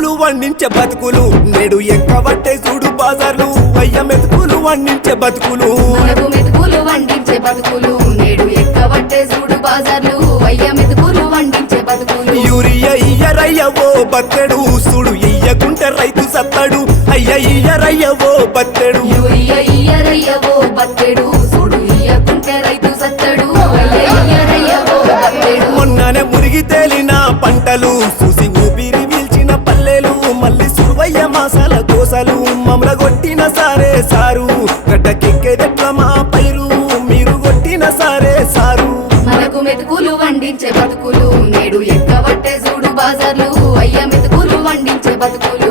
వండించే బతుకులు. నేడు ఎక్కబట్టే చూడు బాజార్లు. అయ్య మెతుకులు వండించే బతుకులు. మెతుకులు వండించే బతుకులు. నేడు ఎక్కబట్టే చూడు బాజార్లు. అయ్య మెతుకులు వండించే బతుకులు. యూరియా ఇయ్యరయ్యవో బత్తెడు. చూడు ఇయ్యకుంటే రైతు సత్తాడు. అయ్య ఇయ్యరయ్యవో బత్తెడు. యూరియా ఇయ్యరయ్యవో బత్తెడు. చూడు ఇయ్యకుంటే రైతు సత్తడు. మొన్ననే మురిగి తేలిన పంటలు. చూసి అసలు మమ్మల కొట్టిన సారే. సారు గడ్డకెక్కేదెట్ల మా పైరు. మీరు కొట్టిన సారే సారు. మనకు మెతుకులు వండించే బతుకులు. నేడు ఎక్కబట్టే చూడు బాజార్లు. అయ్య మెతుకులు వండించే బతుకులు.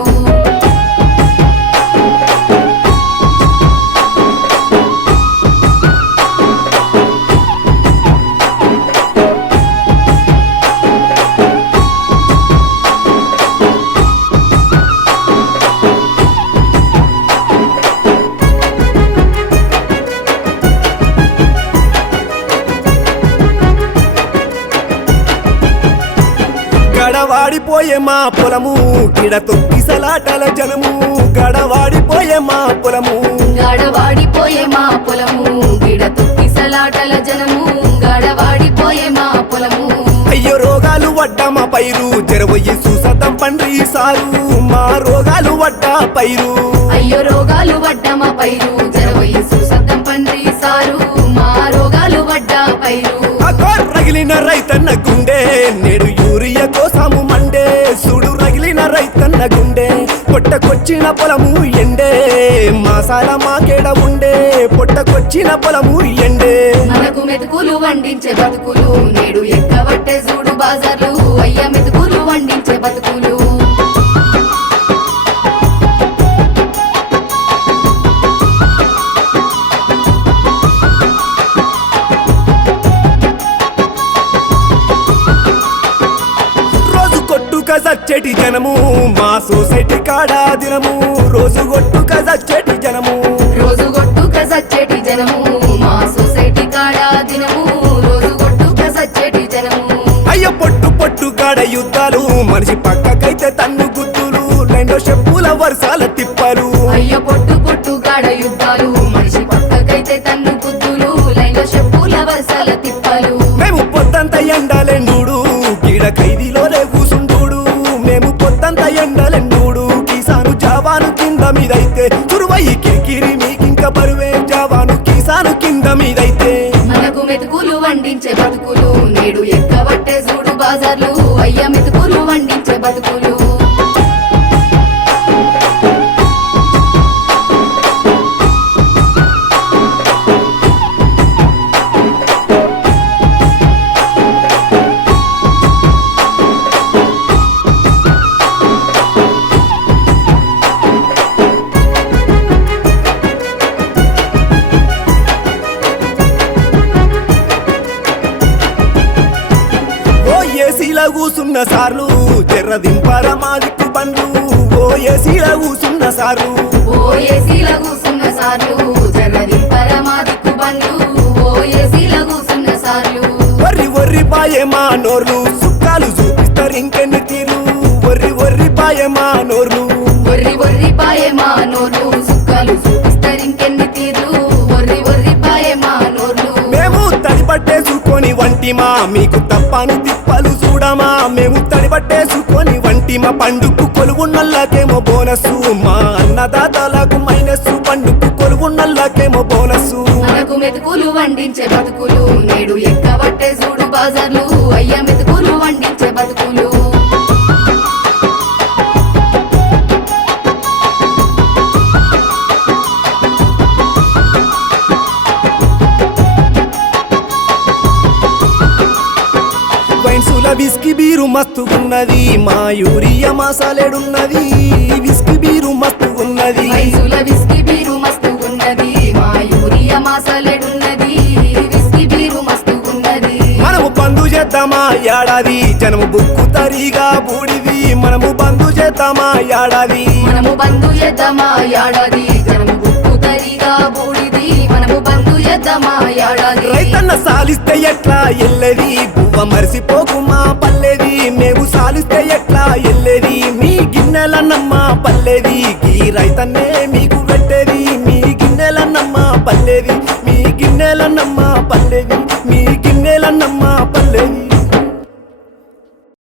గడవాడిపోయే మా పొలము గిడ తొక్కిసలాటల జనము గడవాడిపోయే మా పొలము. గాడవాడిపోయే మా పొలము గిడ తొక్కిసలాటల జనము గాడవాడిపోయే మా పొలము. అయ్యో రోగాలు వడ్డ మా పైరు జరవయ్యి చూసద్దాం పండ్రి సారు మా రోగాలు వడ్డ పైరు. అయ్యో రోగాలు వడ్డ మా పైరు జరవయ్యి సుసద్దం పండ్రి సారు మా రోగాలు వడ్డ పైరు. రగిలిన రైతన్న పొట్టకొచ్చిన పొలము ఎండే. మాసాల మాకేడ ఉండే. పొట్టకొచ్చిన పొలము ఎండే. మనకు మెతుకులు వండించే బతుకులు నేడు ఎక్కబట్టే చూడు బాజర్లు. అయ్య మెతుకులు వండించే బతుకులు. కొట్టుక సచ్చెటి జనము. మా సొసైటీ కాడా దినము. రోజు కొట్టుక సచ్చెటి జనము. రోజు కొట్టుక సచ్చేటి జనము. మా సొసైటీ కాడ దినము. రోజు కొట్టుక సచ్చేటి జనము. అయ్య పొట్టు పొట్టు కాడ యుద్ధాలు. మనిషి పక్కకైతే తన్ను గుద్దులు లైన్లో చెప్పుల వర్షాల తిప్పలు. అయ్య పొట్టు పొట్టు కాడ యుద్ధాలు. మేము పొద్దంత ఎండలెండు కిసాను జావాను కింద మీదైతే. చురువయ్యి కిరికిరి మీకింక బరువే జావాను కిసాను కింద మీదైతే. మనకు మెతుకులు వండించే బతుకులు నేడు ఎక్కబట్టే చూడు బాజార్లు అయ్య మెతుకులు వండించే బతుకులు. ఏసీలా కూసున్న సార్లు జర్ర దింపార మాదిక్కు బండ్లు ఓ ఏసీలా కూసున్న సార్లు. ఓ ఏసీల కూసున్న సార్లు జర్రదింపర మా దిక్కు బండ్లు ఓ ఏసీల కూసున్న సార్లు. ఒర్రి ఒర్రి పాయే మా నోర్లు సుక్కాలు చూపిస్తారు ఇంకెన్ని తీరు. ఒర్రి ఒర్రి పాయే మా నోర్లు. ఒర్రి ఒర్రి పాయే మా నోర్లు సుక్కలు చూపిస్తారు ఇంకెన్ని తీర్లు ఒర్రి ఒర్రి పాయే మా నోర్లు. మేము తడిపట్టేసుకొని వంటిమా మీకు తప్పని మేము వంటిమ పండుకు కొలువున్నల్లకేమో బోనస్ మా అన్నదాతలకు మైనస్ పండుకు కొలువున్నల్లకేమో బోనస్ మనకు మెతుకులు వండించే బతుకులు నేడు ఎక్కబట్టే చూడు బాజార్లు. విస్కీ బీరు మస్తుగున్నది మా యూరియా మసాలేడున్నది. విస్కీ బీరు మస్తుగున్నది విస్కీ బీరు మస్తు ఉన్నది. మా యూరియా మాసలెడున్నది. విస్కీ బీరు మస్తు ఉన్నది. మనము బంధు చేద్దామా? ఏడాది జనము బుక్కు తరిగా బూడిది. మనము బంధు చేద్దామా? ఏడాది మనము బంధు చేద్దామా? ఏడాది జనము బుక్కు తరిగా బూడిది. రైతన్న సాలిస్తే ఎట్లా ఎల్లది? బువ్వ మరిసిపోకు మా పల్లెది. మేము సాలిస్తే ఎట్లా ఎల్లది? మీ గిన్నెల గిన్నెలన్నమ్మ పల్లెది. ఈ రైతన్నే మీకు పెట్టేది మీ గిన్నెలన్నమ్మ పల్లెది.